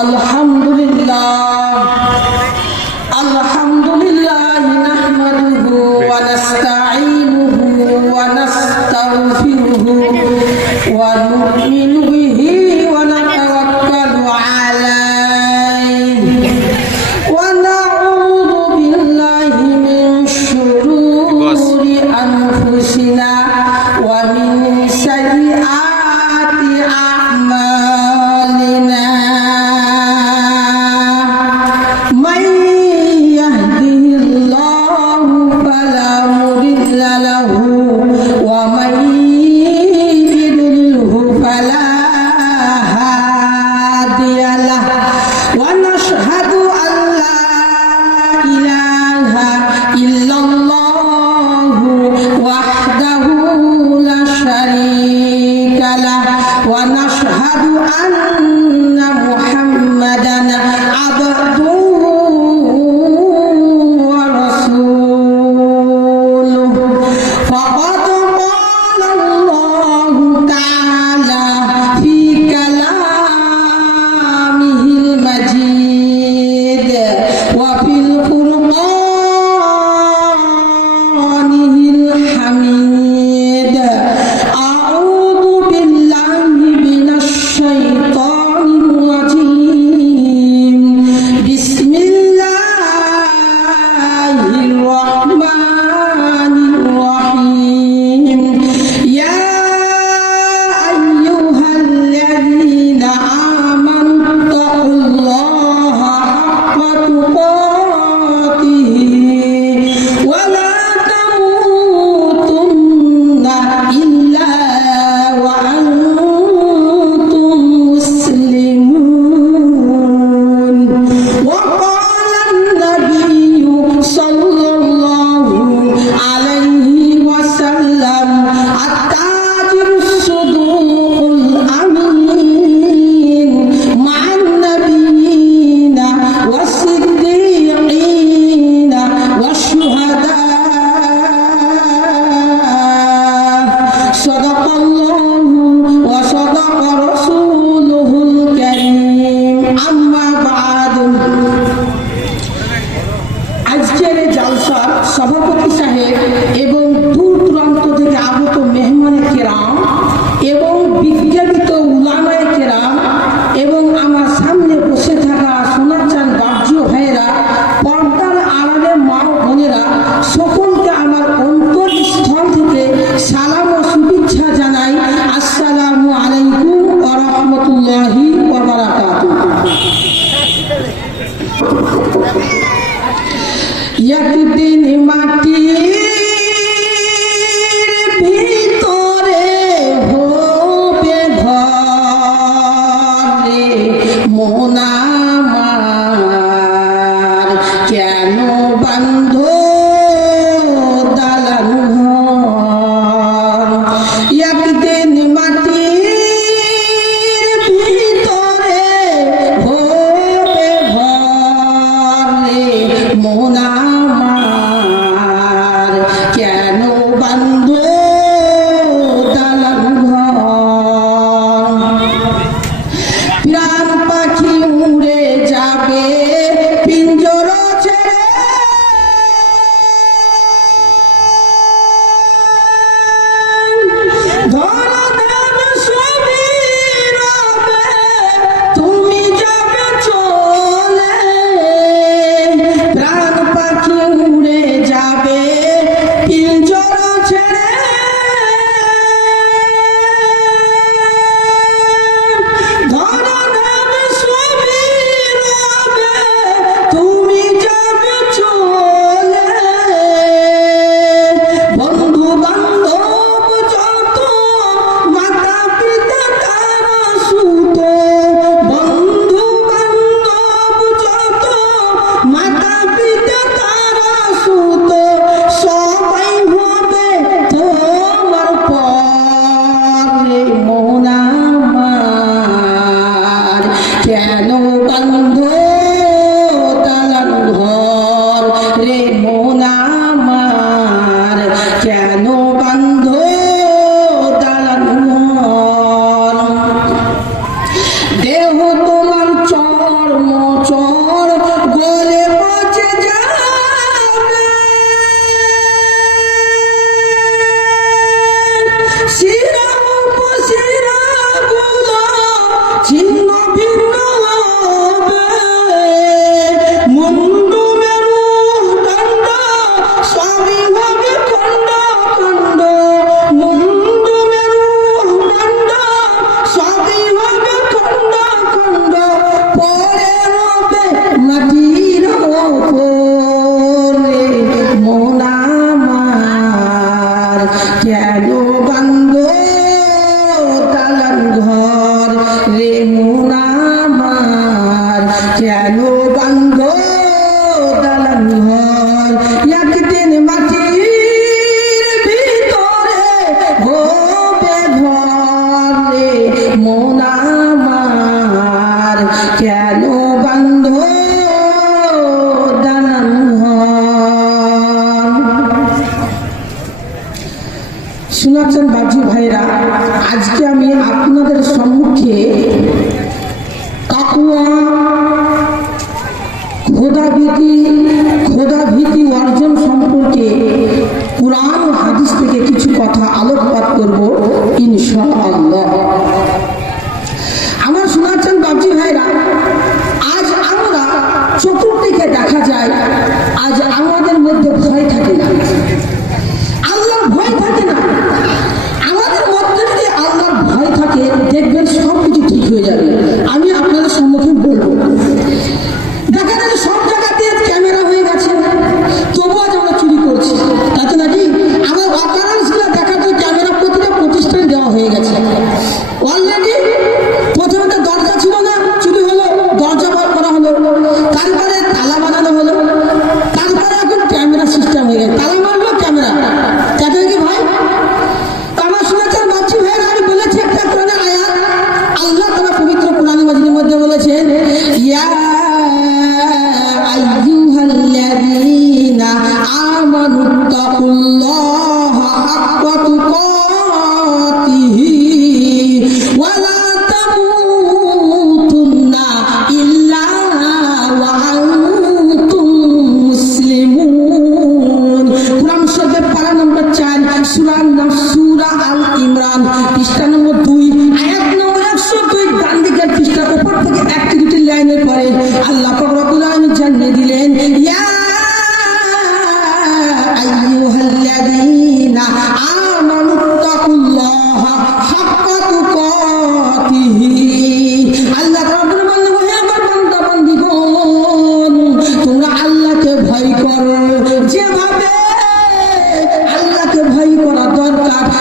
আলহামদুলিল্লাহ। ونشهد أن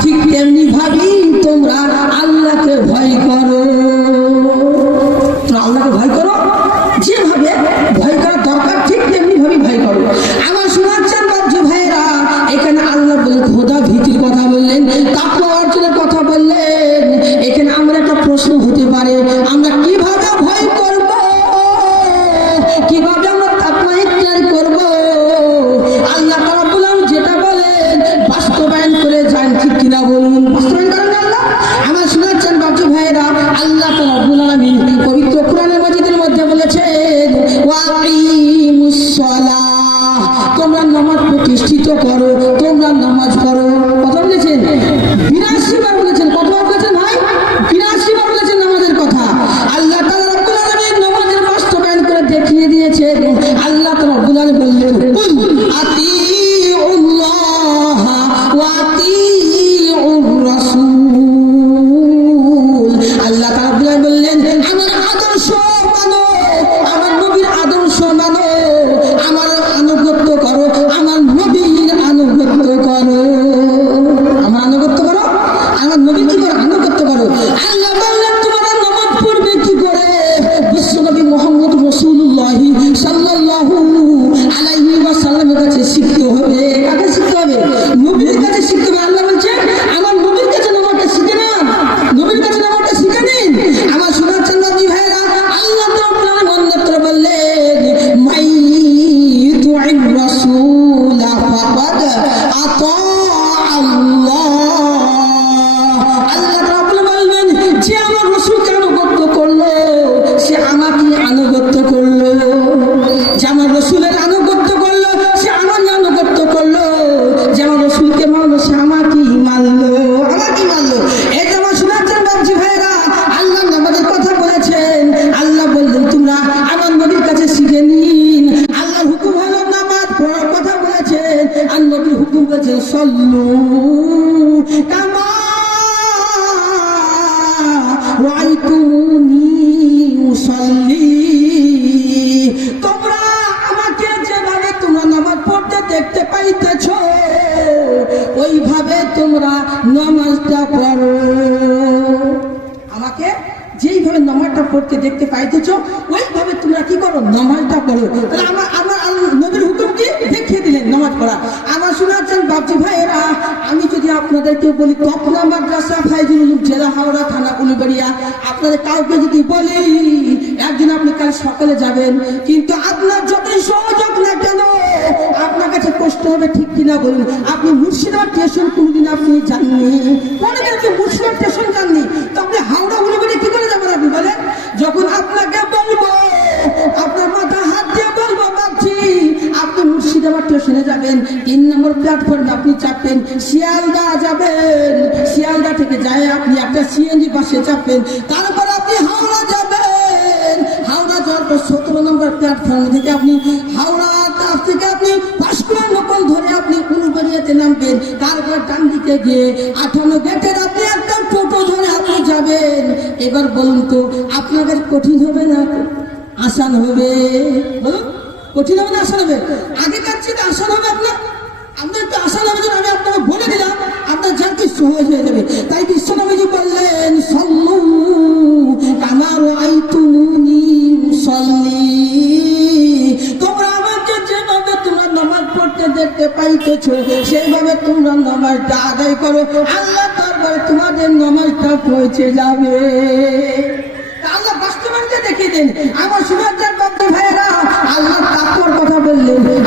ঠিক তেমনি শোনাচ্ছেন বাবজি ভাইয়েরা, আমি যদি আপনাদেরকে বলি কপনা মাদ্রাসা, ফাইজুল জেলা হাওড়া থানা, উলুবেড়িয়া, আপনাদের কাউকে যদি বলি, একদিন আপনি কাল সকালে যাবেন, কিন্তু আপনার যতই সহযোগ না কেন, আপনার কাছে কষ্ট হবে ঠিক কিনা বলুন। আপনি মুর্শিদাবাদ স্টেশন কোনদিন আপনি যাননি। কোনোদিন আপনি মুর্শিদাবাদ স্টেশন যাননি। তো আপনি হাওড়া, উলুবেড়িয়া কি করে যাবেন আপনি বলেন? যখন আপনাকে আপনি মুর্শিদাবাদ স্টেশনে যাবেন। তিন নম্বর প্ল্যাটফর্মে আপনি চাপবেন, শিয়ালদা যাবেন। শিয়ালদা থেকে যায় আপনি একটা সিএনজি বাসে চাপবেন, তারপর আপনি হাওড়া যাবেন। হাওড়া যাওয়ার পর সতেরো নম্বর প্ল্যাটফর্ম থেকে আপনি, হাওড়া তার থেকে আপনি পাঁশকুড়া নকল ধরে আপনি উলুবেড়িয়াতে নামবেন। তারপর ডান দিকে গিয়ে আঠান্ন গেটের আপনি একটা টোটো ধরে আপনি যাবেন। এবার বলুন তো, আপনাদের কঠিন হবে না? আসান হবে? বলুন। কঠিন হবে না আসান হবে। আগেকার চেয়ে আসান হবে আপনার। আপনার একটু আসান হবে আমি আপনাকে বলে দিলাম, আপনার জানতে সহজ হয়ে যাবে। তাই বিশ্বনবীজি বললেন, সল্লু আমার আইতুনি সল্লি তোমরা আমাকে যেভাবে তোমরা নামাজ পড়তে দেখতে পাইতেছো, সেইভাবে তোমরা নামাজটা আদায় করো। আল্লাহ দরবারে তোমাদের নামাজটা পৌঁছে যাবে। আল্লাহ বাস্তবায়নকে দেখিয়ে দেন। আমার বাপ্পা ভাইয়েরা আল্লাহ তাকুয়ার কথা বললেন।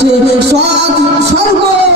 আছে সৎ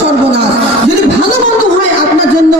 সর্বনাশ। যদি ভালো বন্ধু হয় আপনার জন্য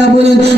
কিনা বলুন